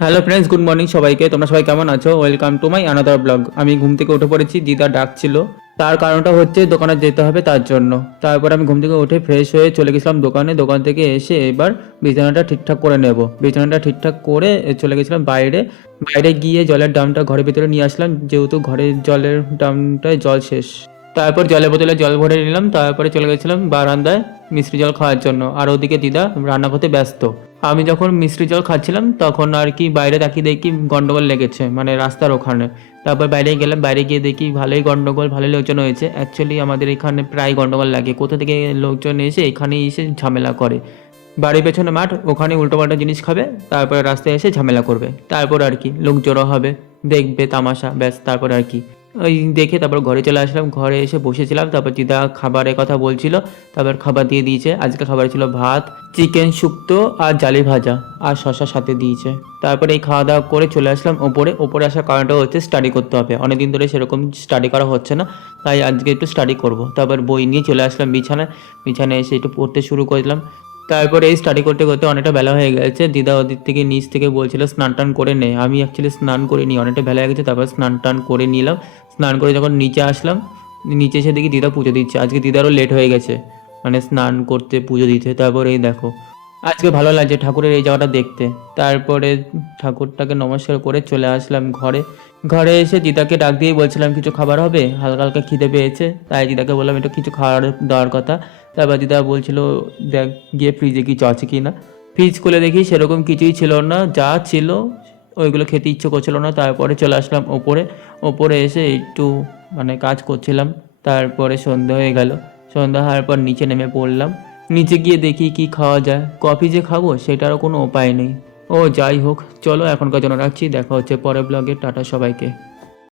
Hello friends, good morning সবাইকে। তোমরা সবাই কেমন আছো? Welcome to my another blog. আমি ঘুম থেকে উঠে পড়েছি, দিদা ডাকছিল। তার কারণটা হচ্ছে দোকানে যেতে হবে তার জন্য। তারপর আমি ঘুম থেকে উঠে ফ্রেশ হয়ে চলে গেছিলাম দোকানে। দোকান থেকে এসে এবার বিছানাটা ঠিকঠাক করে নেব। বিছানাটা ঠিকঠাক করে চলে গেছিলাম বাইরে। বাইরে গিয়ে জলের ড্রামটা ঘরের ভিতরে নিয়ে আসলাম, যেহেতু ঘরের জলের ড্রামটায় জল শেষ। তারপর জলের বোতলে জল ভরে নিলাম। তারপরে চলে গেছিলাম বারান্দায় মিষ্টি জল খাওয়ার জন্য। আর ওদিকে দিদা রান্না করতে ব্যস্ত। আমি যখন মিষ্টি জল খাচ্ছিলাম তখন আর কি বাইরে তাকিয়ে দেখি গন্ডগোল লেগেছে, মানে রাস্তার ওখানে। তারপর বাইরে গেলাম, বাইরে গিয়ে দেখি ভালোই গন্ডগোল, ভালোই লোকজন হয়েছে। অ্যাকচুয়ালি আমাদের এখানে প্রায় গন্ডগোল লাগে, কোথা থেকে লোকজন এসে এখানেই এসে ঝামেলা করে। বাড়ির পেছনে মাঠ, ওখানে উল্টোপাল্টা জিনিস খাবে, তারপরে রাস্তায় এসে ঝামেলা করবে। তারপর আর কি লোক জড়ো হবে, দেখবে তামাশা, ব্যাস। তারপর আর কি ওই দেখে তারপর ঘরে চলে আসলাম। ঘরে এসে বসেছিলাম, তারপর দিদা খাবারের কথা বলছিল। তারপর খাবার দিয়ে দিয়েছে। আজকে খাবার ছিল ভাত, চিকেন শুক্তো আর জালি ভাজা, আর শশা সাথে দিয়েছে। তারপরে এই খাওয়া দাওয়া করে চলে আসলাম ওপরে। ওপরে আসার কারণটা হচ্ছে স্টাডি করতে হবে, অনেকদিন ধরে সেরকম স্টাডি করা হচ্ছে না, তাই আজকে একটু স্টাডি করব। তারপর বই নিয়ে চলে আসলাম বিছানায়। বিছানায় এসে একটু পড়তে শুরু করলাম। তারপরে এই স্টাডি করতে করতে অনেকটা বেলা হয়ে গেছে। দিদা ওদিক থেকে নিচ থেকে বলছিল স্নান টান করে নে। আমি অ্যাকচুয়ালি স্নান করিনি, অনেকটা বেলা হয়ে গেছে। তারপর স্নান টান করে নিলাম। স্নান করে যখন নিচে আসলাম, নিচে এসে দেখি দিদা পুজো দিচ্ছে। আজকে দিদারও লেট হয়ে গেছে, মানে স্নান করতে পুজো দিতে। তারপর এই দেখো, আজকে ভালো লাগছে ঠাকুরের এই জায়গাটা দেখতে। তারপরে ঠাকুরটাকে নমস্কার করে চলে আসলাম ঘরে। ঘরে এসে দিদাকে ডাক দিয়ে বলছিলাম কিছু খাবার হবে, হালকা হালকা খিদে পেয়েছে। তাই দিদাকে বললাম একটু কিছু খাওয়ার দেওয়ার কথা। তারপর দিদা বলছিল দেখ গিয়ে ফ্রিজে কিছু আছে কি না। ফ্রিজ খুলে দেখি সেরকম কিছুই ছিল না, যা ছিল ওইগুলো খেতে ইচ্ছে করছিল না। তারপরে চলে আসলাম ওপরে। ওপরে এসে একটু মানে কাজ করছিলাম। তারপরে সন্ধ্যা হয়ে গেল। সন্ধ্যা হওয়ার পর নিচে নেমে পড়লাম। নিচে গিয়ে দেখি কি খাওয়া যায়। কফি যে খাবো সেটারও কোনো উপায় নেই। ও যাই হোক, চলো এখনকার জন্য রাখছি। দেখা হচ্ছে পরের ব্লগে। টাটা সবাইকে।